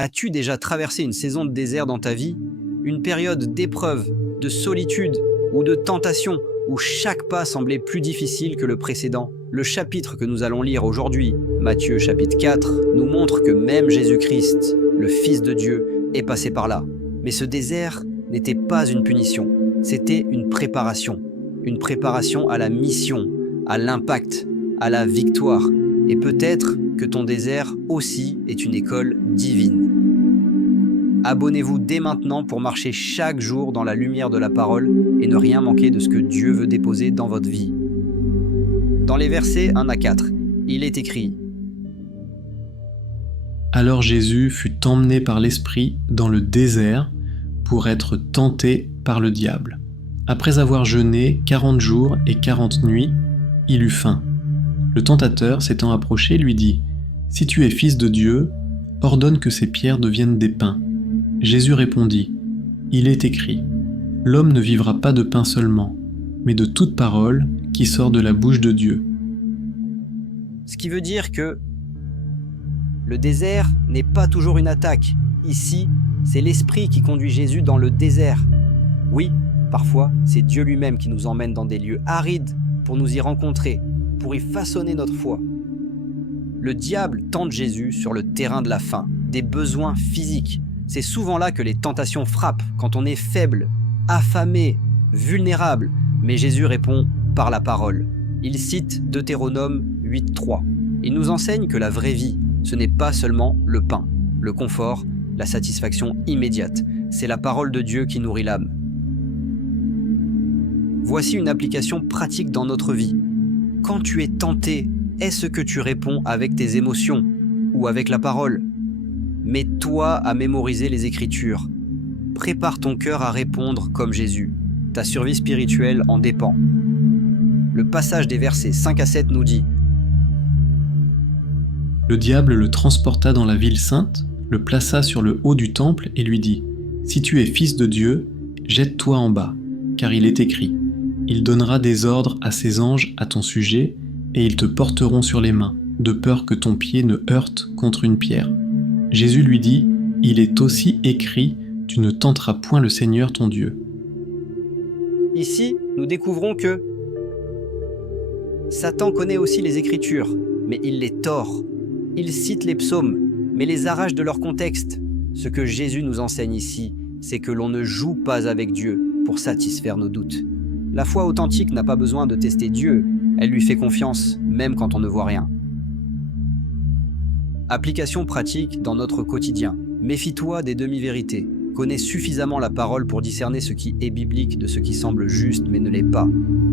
As-tu déjà traversé une saison de désert dans ta vie? Une période d'épreuve, de solitude ou de tentation où chaque pas semblait plus difficile que le précédent? Le chapitre que nous allons lire aujourd'hui, Matthieu chapitre 4, nous montre que même Jésus-Christ, le Fils de Dieu, est passé par là. Mais ce désert n'était pas une punition, c'était une préparation à la mission, à l'impact, à la victoire. Et peut-être que ton désert aussi est une école divine. Abonnez-vous dès maintenant pour marcher chaque jour dans la lumière de la parole et ne rien manquer de ce que Dieu veut déposer dans votre vie. Dans les versets 1 à 4, il est écrit: Alors Jésus fut emmené par l'Esprit dans le désert pour être tenté par le diable. Après avoir jeûné 40 jours et 40 nuits, il eut faim. Le tentateur, s'étant approché, lui dit: Si tu es fils de Dieu, ordonne que ces pierres deviennent des pains. Jésus répondit: Il est écrit, l'homme ne vivra pas de pain seulement, mais de toute parole qui sort de la bouche de Dieu. Ce qui veut dire que le désert n'est pas toujours une attaque. Ici, c'est l'Esprit qui conduit Jésus dans le désert. Oui, parfois, c'est Dieu lui-même qui nous emmène dans des lieux arides pour nous y rencontrer, pour y façonner notre foi. Le diable tente Jésus sur le terrain de la faim, des besoins physiques. C'est souvent là que les tentations frappent, quand on est faible, affamé, vulnérable. Mais Jésus répond par la parole. Il cite Deutéronome 8.3. Il nous enseigne que la vraie vie, ce n'est pas seulement le pain, le confort, la satisfaction immédiate. C'est la parole de Dieu qui nourrit l'âme. Voici une application pratique dans notre vie. Quand tu es tenté, est-ce que tu réponds avec tes émotions ou avec la parole? Mets-toi à mémoriser les Écritures. Prépare ton cœur à répondre comme Jésus. Ta survie spirituelle en dépend. Le passage des versets 5 à 7 nous dit: Le diable le transporta dans la ville sainte, le plaça sur le haut du temple et lui dit: Si tu es fils de Dieu, jette-toi en bas, car il est écrit: Il donnera des ordres à ses anges à ton sujet, et ils te porteront sur les mains, de peur que ton pied ne heurte contre une pierre. Jésus lui dit: Il est aussi écrit, tu ne tenteras point le Seigneur ton Dieu. Ici, nous découvrons que Satan connaît aussi les Écritures, mais il les tord. Il cite les psaumes, mais les arrache de leur contexte. Ce que Jésus nous enseigne ici, c'est que l'on ne joue pas avec Dieu pour satisfaire nos doutes. La foi authentique n'a pas besoin de tester Dieu, elle lui fait confiance, même quand on ne voit rien. Application pratique dans notre quotidien. Méfie-toi des demi-vérités. Connais suffisamment la parole pour discerner ce qui est biblique de ce qui semble juste mais ne l'est pas.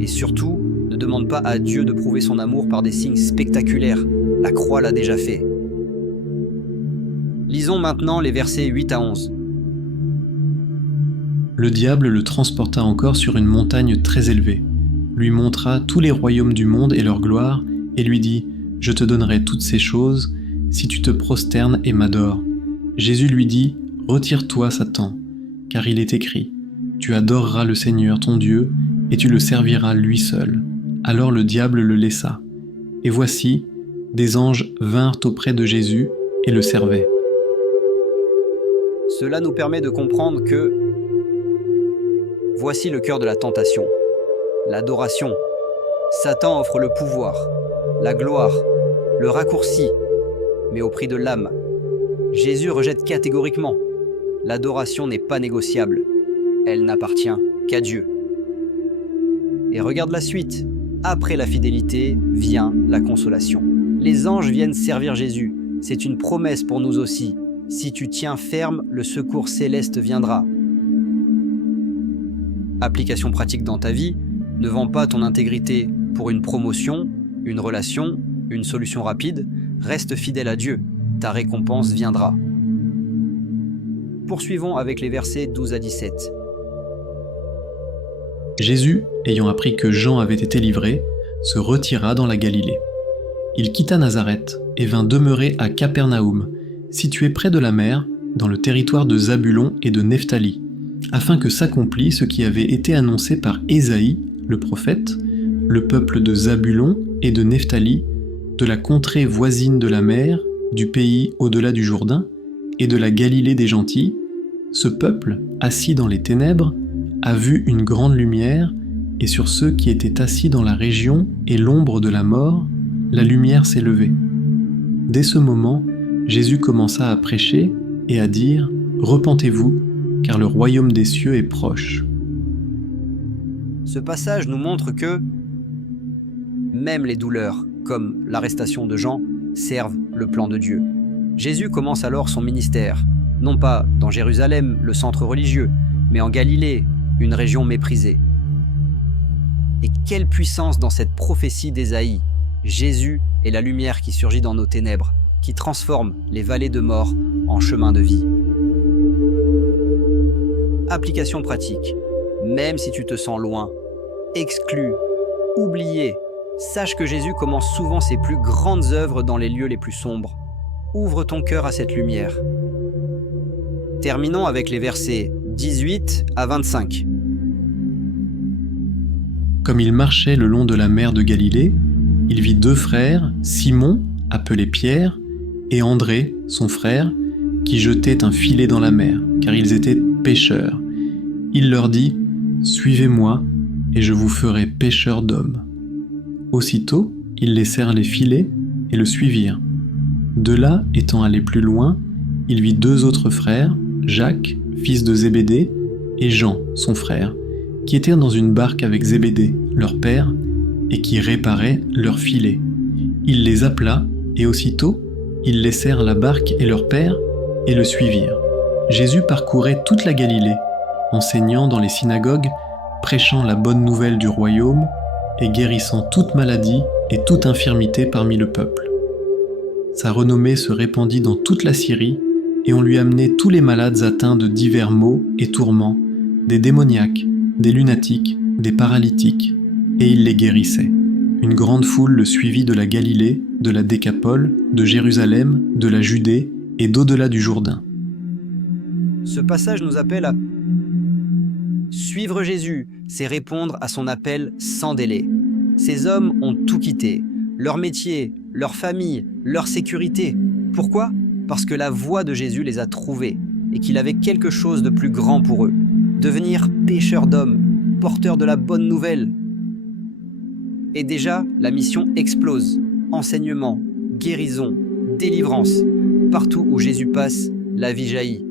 Et surtout, ne demande pas à Dieu de prouver son amour par des signes spectaculaires. La croix l'a déjà fait. Lisons maintenant les versets 8 à 11. Le diable le transporta encore sur une montagne très élevée, lui montra tous les royaumes du monde et leur gloire, et lui dit: Je te donnerai toutes ces choses, si tu te prosternes et m'adores. Jésus lui dit: Retire-toi, Satan, car il est écrit: Tu adoreras le Seigneur ton Dieu, et tu le serviras lui seul. Alors le diable le laissa. Et voici, des anges vinrent auprès de Jésus et le servaient. Cela nous permet de comprendre que voici le cœur de la tentation, l'adoration. Satan offre le pouvoir, la gloire, le raccourci, mais au prix de l'âme. Jésus rejette catégoriquement. L'adoration n'est pas négociable. Elle n'appartient qu'à Dieu. Et regarde la suite. Après la fidélité vient la consolation. Les anges viennent servir Jésus. C'est une promesse pour nous aussi. Si tu tiens ferme, le secours céleste viendra. Application pratique dans ta vie, ne vends pas ton intégrité pour une promotion, une relation, une solution rapide. Reste fidèle à Dieu. Ta récompense viendra. Poursuivons avec les versets 12 à 17. Jésus, ayant appris que Jean avait été livré, se retira dans la Galilée. Il quitta Nazareth et vint demeurer à Capernaum, situé près de la mer, dans le territoire de Zabulon et de Nephtali, afin que s'accomplisse ce qui avait été annoncé par Ésaïe, le prophète: le peuple de Zabulon et de Nephtali, de la contrée voisine de la mer, du pays au-delà du Jourdain, et de la Galilée des gentils, ce peuple, assis dans les ténèbres, a vu une grande lumière, et sur ceux qui étaient assis dans la région et l'ombre de la mort, la lumière s'est levée. Dès ce moment, Jésus commença à prêcher et à dire « Repentez-vous, car le royaume des cieux est proche. » Ce passage nous montre que même les douleurs, comme l'arrestation de Jean, servent le plan de Dieu. Jésus commence alors son ministère, non pas dans Jérusalem, le centre religieux, mais en Galilée, une région méprisée. Et quelle puissance dans cette prophétie d'Ésaïe! Jésus est la lumière qui surgit dans nos ténèbres, qui transforme les vallées de mort en chemin de vie. Application pratique. Même si tu te sens loin, exclu, oublié, sache que Jésus commence souvent ses plus grandes œuvres dans les lieux les plus sombres. Ouvre ton cœur à cette lumière. Terminons avec les versets 18 à 25. Comme il marchait le long de la mer de Galilée, il vit deux frères, Simon, appelé Pierre, et André, son frère, qui jetaient un filet dans la mer, car ils étaient pêcheurs. Il leur dit « Suivez-moi, et je vous ferai pêcheurs d'hommes. » Aussitôt, ils laissèrent les filets et le suivirent. De là, étant allé plus loin, il vit deux autres frères, Jacques, fils de Zébédée, et Jean, son frère, qui étaient dans une barque avec Zébédée, leur père, et qui réparaient leurs filets. Il les appela, et aussitôt, ils laissèrent la barque et leur père, et le suivirent. Jésus parcourait toute la Galilée, enseignant dans les synagogues, prêchant la bonne nouvelle du royaume, et guérissant toute maladie et toute infirmité parmi le peuple. Sa renommée se répandit dans toute la Syrie, et on lui amenait tous les malades atteints de divers maux et tourments, des démoniaques, des lunatiques, des paralytiques, et il les guérissait. Une grande foule le suivit de la Galilée, de la Décapole, de Jérusalem, de la Judée et d'au-delà du Jourdain. Ce passage nous appelle à suivre Jésus, c'est répondre à son appel sans délai. Ces hommes ont tout quitté, leur métier, leur famille, leur sécurité. Pourquoi ? Parce que la voix de Jésus les a trouvés et qu'il avait quelque chose de plus grand pour eux. Devenir pêcheurs d'hommes, porteurs de la bonne nouvelle. Et déjà, la mission explose. Enseignement, guérison, délivrance. Partout où Jésus passe, la vie jaillit.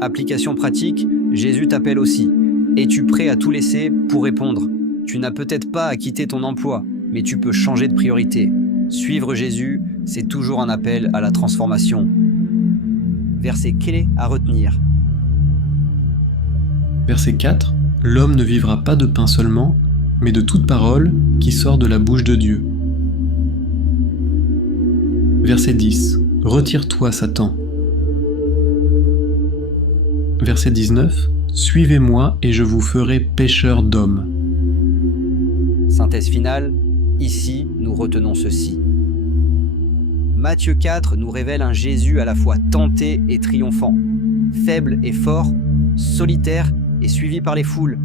Application pratique, Jésus t'appelle aussi. Es-tu prêt à tout laisser pour répondre ? Tu n'as peut-être pas à quitter ton emploi, mais tu peux changer de priorité. Suivre Jésus, c'est toujours un appel à la transformation. Verset clé à retenir. Verset 4. L'homme ne vivra pas de pain seulement, mais de toute parole qui sort de la bouche de Dieu. Verset 10. Retire-toi, Satan. Verset 19. Suivez-moi et je vous ferai pêcheurs d'hommes. Synthèse finale, ici nous retenons ceci. Matthieu 4 nous révèle un Jésus à la fois tenté et triomphant, faible et fort, solitaire et suivi par les foules.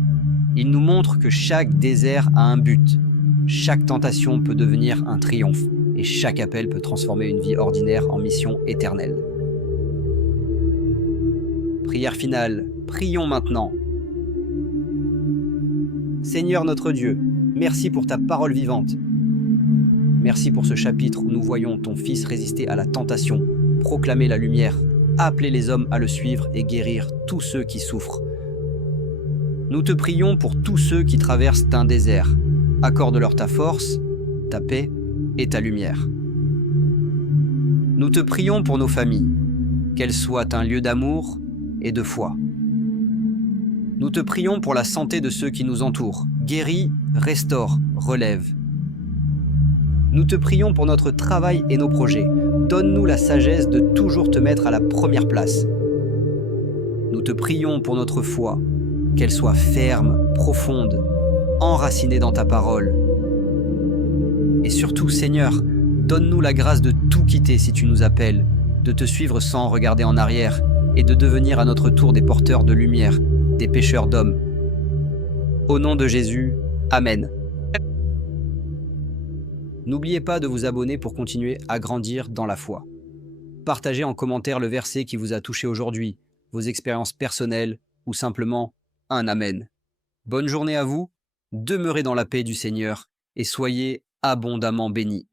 Il nous montre que chaque désert a un but, chaque tentation peut devenir un triomphe et chaque appel peut transformer une vie ordinaire en mission éternelle. Prière finale, prions maintenant. Seigneur notre Dieu, merci pour ta parole vivante. Merci pour ce chapitre où nous voyons ton Fils résister à la tentation, proclamer la lumière, appeler les hommes à le suivre et guérir tous ceux qui souffrent. Nous te prions pour tous ceux qui traversent un désert. Accorde-leur ta force, ta paix et ta lumière. Nous te prions pour nos familles, qu'elles soient un lieu d'amour et de foi. Nous te prions pour la santé de ceux qui nous entourent. Guéris, restaure, relève. Nous te prions pour notre travail et nos projets. Donne-nous la sagesse de toujours te mettre à la première place. Nous te prions pour notre foi, qu'elle soit ferme, profonde, enracinée dans ta parole. Et surtout, Seigneur, donne-nous la grâce de tout quitter si tu nous appelles, de te suivre sans regarder en arrière et de devenir à notre tour des porteurs de lumière, des pêcheurs d'hommes. Au nom de Jésus, Amen. N'oubliez pas de vous abonner pour continuer à grandir dans la foi. partager en commentaire le verset qui vous a touché aujourd'hui, vos expériences personnelles ou simplement un amen. Bonne journée à vous, demeurez dans la paix du Seigneur et soyez abondamment bénis.